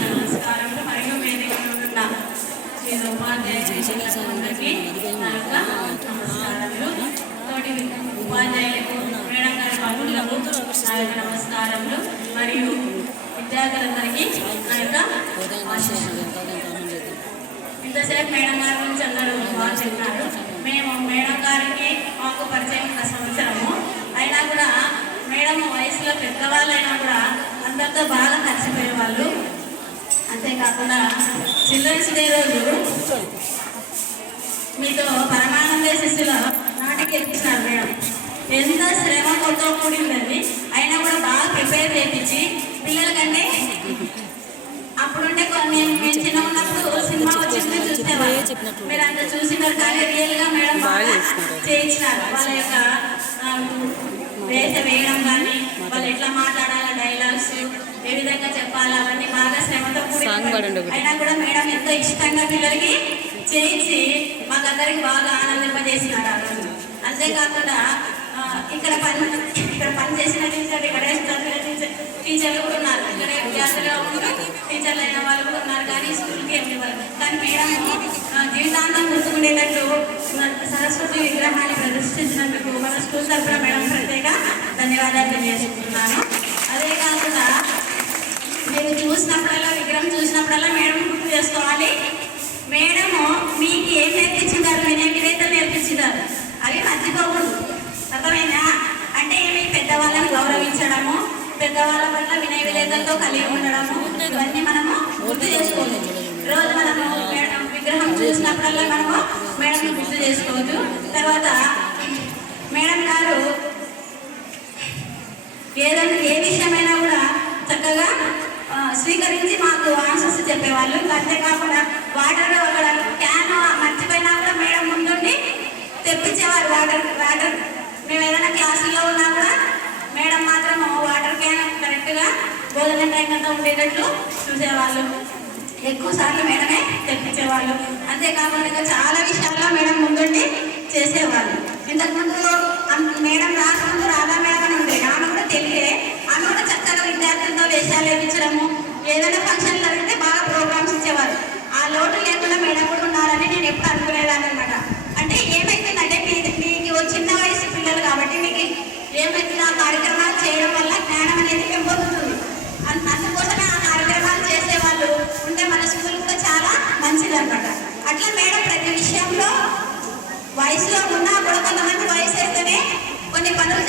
నమస్కారములు మరియు వేదిక మీద ఉన్న నమస్కారములు మేడం గారి మరియు విద్యార్థులందరికీ నా యొక్క ఇంతసేపు మేడం గారి గురించి అందరూ బాగా చెప్పారు మేము మేడం గారికి మాకు పరిచయం ఒక సంవత్సరము అయినా కూడా మేడం వయసులో పెద్దవాళ్ళైనా కూడా అందరితో బాగా కలిసిపోయేవాళ్ళు అంతేకాకుండా చిల్డ్రన్స్ డే రోజు మీతో పరమానంద శిష్యుల నాటికి ఎక్కించినారు మేడం. ఎంత శ్రమతో కూడిందని అయినా కూడా బాగా ప్రిపేర్ చేయించి పిల్లలకంటే అప్పుడుంటే కొన్ని మేము చిన్న ఉన్నప్పుడు సినిమా వచ్చింది చూసేవాళ్ళు. మీరు అంత చూసినారు కానీ రియల్గా మేడం బాగా చేయించినారు. వాళ్ళ యొక్క వేష వేయడం కానీ వాళ్ళు ఎట్లా మాట్లాడాలి డైలాగ్స్ ఏ విధంగా చెప్పాలి అవన్నీ బాగా శ్రమతో. అయినా కూడా మేడం ఎంతో ఇష్టంగా పిల్లలకి చేయించి మాకందరికి బాగా ఆనందింపజేసినారు అంతేకాకుండా ఇక్కడ పని ఇక్కడ పని చేసిన టీచర్ ఇక్కడ టీచర్లు కూడా ఉన్నారు. ఇక్కడ విద్యార్థులు ఉన్నారు టీచర్లు అయిన వాళ్ళు కూడా ఉన్నారు. కానీ స్కూల్కి వెళ్ళే వాళ్ళు కానీ మేడం జీవితాంతం గుర్తుకుండేటట్టు మన సరస్వతి విగ్రహాన్ని ప్రదర్శించినందుకు మన స్కూల్ తరఫున మేడం ప్రత్యేక ధన్యవాదాలు తెలియజేస్తున్నాను అదే కాకుండా మీరు చూసినప్పుడల్లా విగ్రహం చూసినప్పుడల్లా మేడం గుర్తు చేసుకోవాలి. మేడము మీకు ఏం నేర్పించినారు మీరు ఏం విధేతలు నేర్పించినారు అవి మర్చిపోకూడదు. అర్థమైనా అంటే మీ పెద్దవాళ్ళని గౌరవించడము పెద్దవాళ్ళ పట్ల వినయ విలేదంతో కలిగి ఉండడము ఇవన్నీ మనము గుర్తు చేసుకోవచ్చు రోజు మనము మేడం విగ్రహం చూసినప్పుడల్లా మనము మేడం గుర్తు చేసుకోవచ్చు. తర్వాత మేడం గారు ఏదైనా ఏ విషయమైనా కూడా చక్కగా స్వీకరించి మాకు ఆన్సర్స్ చెప్పేవాళ్ళు. అంతేకాకుండా వాటర్ అక్కడ క్యాన్ మర్చిపోయినా కూడా మేడం ముందుండి తెప్పించేవారు వాటర్ వాటర్ మేము ఏదైనా క్లాసుల్లో ఉన్నా కూడా మేడం మాత్రం వాటర్ క్యాన్ కరెక్ట్గా భోజన టైం అంతా ఉండేటట్లు చూసేవాళ్ళు. ఎక్కువ సార్లు మేడమే తెప్పించేవాళ్ళు. అంతేకాకుండా ఇంకా చాలా విషయాల్లో మేడం ముందుండి చేసేవాళ్ళు. ఇంతకుముందు మేడం రా రాధా మేడం అని ఉండేది ఆమె కూడా తెలియే ఆమె కూడా చక్కగా విద్యార్థులతో వేషాలు వేయించడము ఏదైనా ఫంక్షన్లు జరిగితే బాగా ప్రోగ్రామ్స్ ఇచ్చేవారు ఆ లోటు లేకుండా మేడం కూడా ఉన్నారని నేను ఎప్పుడు అనుకునేదాన్ని అనమాట అంటే ఏమైతుందంటే మీ మీకు చిన్న వయసు పిల్లలు కాబట్టి మీకు ఏమైతుంది కార్యక్రమాలు చేయడం వల్ల జ్ఞానం అనేది పెంపొందుతుంది. అందుకోసమే ఆ కార్యక్రమాలు చేసేవాళ్ళు ఉంటే మన స్కూల్ కూడా చాలా మంచిది అనమాట అట్లా మేడం ప్రతి విషయంలో వయసులో ఉన్నా కూడా కొంతమంది వయసు అయితేనే కొన్ని పనులు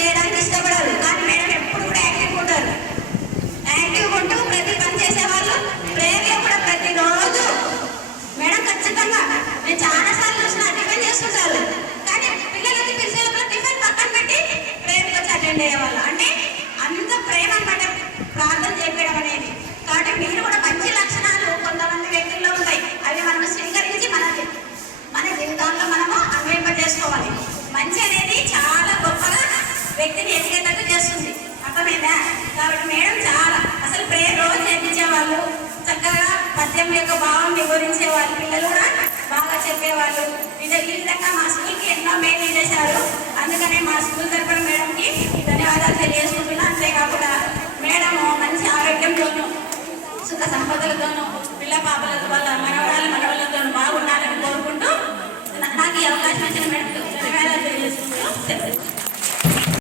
అటెండ్ అయ్యేవాళ్ళు అంటే అంత ప్రేమ అనమాట ప్రార్థన చేయడం అనేది. కాబట్టి మీరు కూడా మంచి లక్షణాలు కొంతమంది వ్యక్తుల్లో ఉంటాయి. అవి మనం స్వీకరించి మనకి మన జీవితాల్లో మనము అన్వయింప చేసుకోవాలి. మంచి అనేది చాలా గొప్పగా వ్యక్తిని ఎదిగేటట్టు చేస్తుంది. అర్థమైందా? కాబట్టి మేడం చాలా. అసలు ప్రేమ రోజు చేయించేవాళ్ళు చక్కగా పద్యం యొక్క భావం వివరించే వాళ్ళు పిల్లలు కూడా బాగా చెప్పేవాళ్ళు. ఇది ఈ విధంగా మా స్కూల్కి ఎన్నో మేలు చేశారు. అందుకనే మా స్కూల్ తరపున మేడంకి ఆరోగ్యంతోనూ సుఖ సంపదలతోనూ పిల్ల పాపల వల్ల మనవరాల మనవలతోనూ బాగుండాలని కోరుకుంటూ నాకు ఈ అవకాశం ఇచ్చిన మేడం ధన్యవాదాలు తెలియజేసుకుంటూ